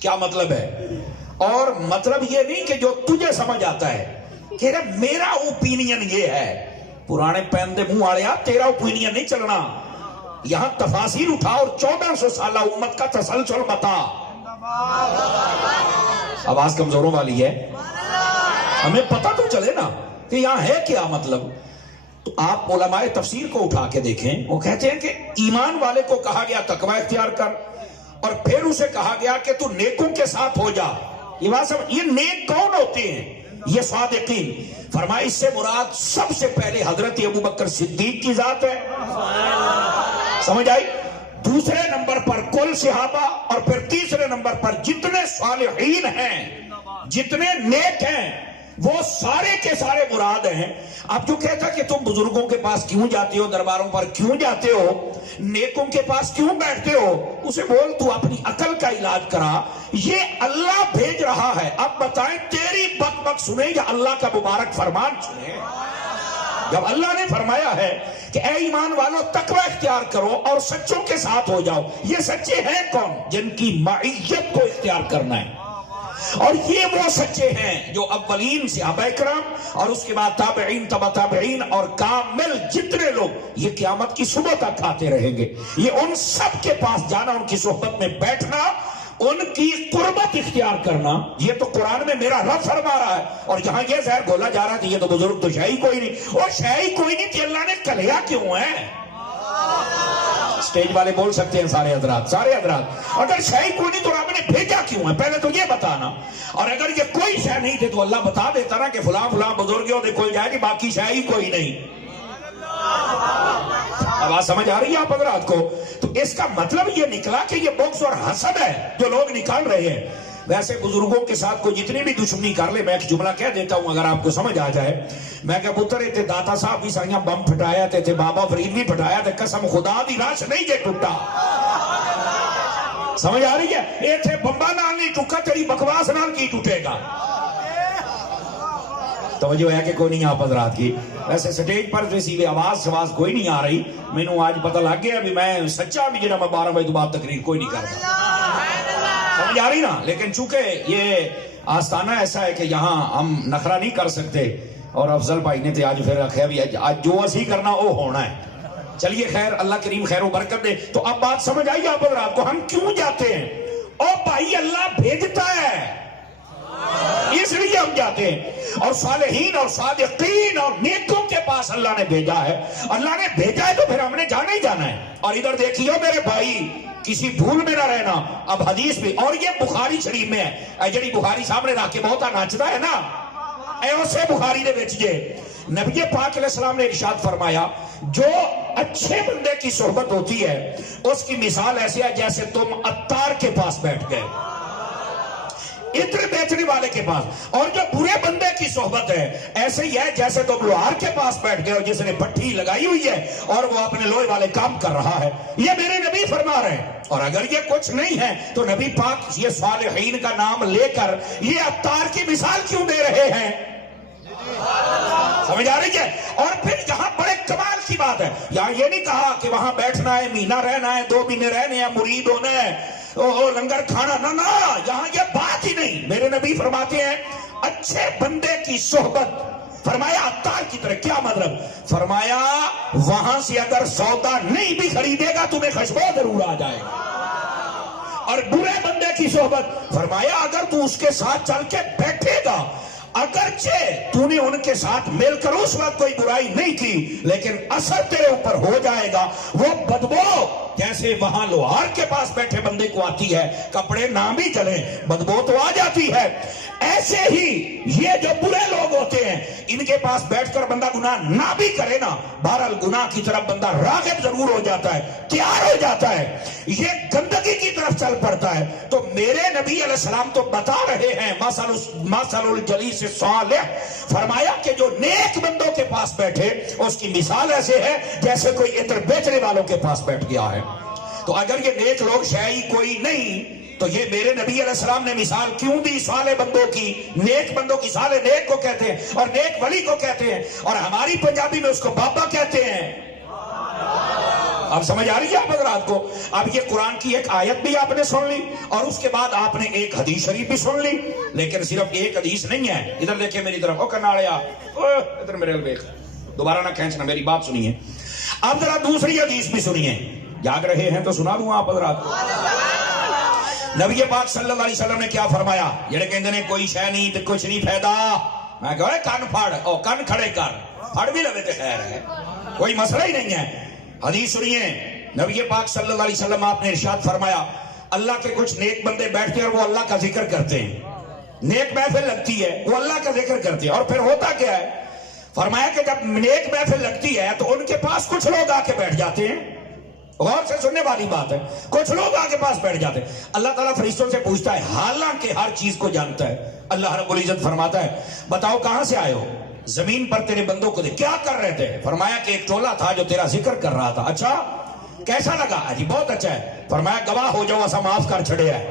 کیا مطلب ہے؟ اور مطلب یہ نہیں کہ جو تجھے سمجھ آتا ہے کہ میرا اوپینین یہ ہے، پرانے پہن دے منہ والے تیرا اوپینین نہیں چلنا، یہاں تفاسیر اٹھا اور 1400 سالہ امت کا تسلسل بتا۔ آواز کمزوروں والی ہے، ہمیں پتہ تو چلے نا کہ یہاں ہے کیا مطلب۔ تو آپ علماء تفسیر کو اٹھا کے دیکھیں، وہ کہتے ہیں کہ ایمان والے کو کہا گیا تقوی اختیار کر، اور پھر اسے کہا گیا کہ تو نیکوں کے ساتھ ہو جا۔ یہ بات سمجھ، یہ نیک کون ہوتے ہیں؟ یہ صادقین۔ فرمایا اس سے مراد سب سے پہلے حضرت ابوبکر صدیق کی ذات ہے، سمجھ آئی؟ دوسرے نمبر پر کل صحابہ، اور پھر تیسرے نمبر پر جتنے صالحین ہیں، جتنے نیک ہیں، وہ سارے کے سارے مراد ہیں۔ اب جو کہتا کہ تم بزرگوں کے پاس کیوں جاتے ہو، درباروں پر کیوں جاتے ہو، نیکوں کے پاس کیوں بیٹھتے ہو، اسے بول تو اپنی عقل کا علاج کرا، یہ اللہ بھیج رہا ہے۔ اب بتائیں تیری بک بک سنیں یا اللہ کا مبارک فرمان سنیں؟ جب اللہ نے فرمایا ہے کہ اے ایمان والو تقوی اختیار کرو اور سچوں کے ساتھ ہو جاؤ، یہ سچے ہیں کون؟ جن کی معیت کو اختیار کرنا ہے، اور یہ وہ سچے ہیں جو اولین صحابہ کرام اور اس کے بعد تابعین، تبع تابعین اور کامل جتنے لوگ یہ قیامت کی صبح تک آتے رہیں گے، یہ ان سب کے پاس جانا، ان کی صحبت میں بیٹھنا، ان کی قربت اختیار کرنا۔ یہ تو قرآن میں میرا رب فرما رہا ہے، اور جہاں یہ زہر گھولا جا رہا تھا یہ تو بزرگ تو شاہی کوئی نہیں، اور شاہی کوئی نہیں تھی، اللہ نے کلیا کیوں ہے؟ سٹیج والے بول سکتے ہیں سارے حضرات، سارے حضرات، اگر شاہی کوئی نہیں تو رب نے بھیجا کیوں ہے؟ پہلے تو یہ بتانا، اور اگر یہ کوئی شاہ نہیں تھے تو اللہ بتا دیتا نا کہ فلاں فلاں بزرگوں نے کوئی جائے گی، باقی شاہی کوئی نہیں۔ آواز سمجھ آ رہی ہے آپ حضرات کو؟ تو اس کا مطلب یہ نکلا کہ یہ بغض اور حسد ہے جو لوگ نکال رہے ہیں۔ ویسے بزرگوں کے ساتھ کوئی جتنی بھی دشمنی کر لے، میں ایک جملہ کہہ دیتا ہوں اگر آپ کو سمجھ آ جائے۔ میں کہ پتر تے داتا صاحب بھی سائیاں بم پھٹایا تے بابا فرید بھی پھٹایا تے قسم خدا دی راش نہیں جے ٹوٹا۔ سمجھ آ رہی ہے؟ اے تھے بمبا نال نہیں ٹکا، تیری بکواس نال کی ٹوٹے گا؟ توجہ ہے کہ کوئی نہیں آپ حضرات کی؟ ویسے سٹیج پر جیسی بھی آواز کوئی نہیں آ رہی، میں نے آج پتہ لگ گیا بھی میں سچا بھی جنہا میں 12 بجے تو بعد تقریر کوئی نہیں کرتا، سمجھ آ رہی نا؟ لیکن چونکہ یہ آستانہ ایسا ہے کہ یہاں ہم نخرہ نہیں کر سکتے، اور افضل بھائی نے آج پھر رکھا بھی آج جو اسی کرنا وہ ہونا ہے۔ چلیے خیر، اللہ کریم خیر و برکت دے۔ تو اب بات سمجھ آئی آپ حضرات کو؟ ہم کیوں جاتے ہیں؟ اور بھائی اللہ بھیجتا ہے، اس لیے ہم جاتے ہیں، اور صالحین اور صادقین اور نیکوں کے پاس اللہ نے بھیجا ہے۔ اللہ نے بھیجا ہے تو پھر ہم نے جانا ہی جانا ہے۔ اور ادھر دیکھیے میرے بھائی، کسی بھول میں نہ رہنا۔ اب حدیث بھی، اور یہ بخاری شریف میں ہے، اے جڑی بخاری سامنے رکھ کے بہت ناچتا ہے نا، اے اسے بخاری دے وچ جے نبی پاک علیہ السلام نے ارشاد فرمایا، جو اچھے بندے کی صحبت ہوتی ہے اس کی مثال ایسے ہے جیسے تم عطار کے پاس بیٹھ گئے، عطر بیچنے والے کے پاس، اور جو برے بندے کی صحبت ہے ایسے ہی ہے جیسے تم لوہار کے پاس بیٹھ گئے ہو جس نے بھٹی لگائی ہوئی ہے اور وہ اپنے لوہے والے کام کر رہا ہے۔ یہ میرے نبی فرما رہے ہیں۔ اور اگر یہ کچھ نہیں ہے تو نبی پاک یہ صالحین کا نام لے کر یہ عطار کی مثال کیوں دے رہے ہیں؟ سمجھ آ رہی ہے؟ اور پھر یہاں بڑے کمال کی بات ہے، یہاں یہ نہیں کہا کہ وہاں بیٹھنا ہے، مہینہ رہنا ہے، 2 مہینے رہنے ہیں، مرید ہونا ہے، لنگر کھانا، نہ یہاں یہ بات ہی نہیں۔ میرے نبی فرماتے ہیں اچھے بندے کی صحبت، فرمایا عطار کی طرح۔ کیا مطلب؟ فرمایا وہاں سے اگر سودا نہیں بھی خریدے گا تمہیں خوشبو ضرور آ جائے گا۔ اور برے بندے کی صحبت، فرمایا اگر تو اس کے ساتھ چل کے بیٹھے گا، اگرچہ تو نے ان کے ساتھ مل کر اس وقت کوئی برائی نہیں کی لیکن اثر تیرے اوپر ہو جائے گا، وہ بدبو جیسے وہاں لوہار کے پاس بیٹھے بندے کو آتی ہے، کپڑے نہ بھی چلیں بدبو تو آ جاتی ہے، ایسے ہی یہ جو برے لوگ ہوتے ہیں ان کے پاس بیٹھ کر بندہ گناہ نہ بھی کرے نا، بہرحال گناہ کی طرف بندہ راغب ضرور ہو جاتا ہے، تیار ہو جاتا ہے، یہ گندگی کی طرف چل پڑتا ہے۔ تو میرے نبی علیہ السلام تو بتا رہے ہیں مثل الجلیس الصالح، فرمایا کہ جو نیک بندوں کے پاس بیٹھے اس کی مثال ایسے ہے جیسے کوئی عطر بیچنے والوں کے پاس بیٹھ گیا ہے۔ تو اگر یہ نیک لوگ شاید کوئی نہیں تو یہ میرے نبی علیہ السلام نے مثال کیوں دی صالح بندوں کی؟ نیک بندوں کی، صالح نیک کو کہتے ہیں اور نیک ولی کو کہتے ہیں، اور ہماری پنجابی میں اس کو بابا کہتے ہیں۔ اب سمجھ آ رہی ہے آپ حضرات کو؟ اب یہ قرآن کی ایک آیت بھی آپ نے سن لی اور اس کے بعد آپ نے ایک حدیث شریف بھی سن لی، لیکن صرف ایک حدیث نہیں ہے. ادھر دیکھیں میری طرف، او کناڑیا ادھر میرے دیکھ، دوبارہ نہ کھینچنا، میری بات سنیے. اب ذرا دوسری حدیث بھی سنیے. جاگ رہے ہیں تو سنا دوں آپ حضرات کو. نبی پاک صلی اللہ علیہ وسلم نے کیا فرمایا؟ جڑے کہندے نے کوئی شے نہیں تے کچھ نہیں فائدہ، میں کہا کن پھڑ، او کن کھڑے کر، پھڑ بھی لوے تے خیر ہے، کوئی مسئلہ ہی نہیں ہے. حدیث سنیے. نبی پاک صلی اللہ علیہ وسلم آپ نے ارشاد فرمایا، اللہ کے کچھ نیک بندے بیٹھتے ہیں اور وہ اللہ کا ذکر کرتے ہیں. نیک محفل لگتی ہے، وہ اللہ کا ذکر کرتے ہیں، اور پھر ہوتا کیا ہے؟ فرمایا کہ جب نیک محفل لگتی ہے تو ان کے پاس کچھ لوگ آ کے بیٹھ جاتے ہیں. غور سے سننے والی بات ہے. کچھ لوگ آگے پاس بیٹھ جاتے ہیں. اللہ تعالیٰ فرشتوں سے پوچھتا ہے، حالانکہ ہر چیز کو جانتا ہے. اللہ رب العزت فرماتا ہے، بتاؤ کہاں سے آئے ہو؟ زمین پر تیرے بندوں کو کیا کر رہے تھے؟ فرمایا کہ ایک ٹولہ تھا جو تیرا ذکر کر رہا تھا. اچھا کیسا لگا؟ جی بہت اچھا ہے. فرمایا گواہ ہو جاؤ، اسا معاف کر چھڑے ہے.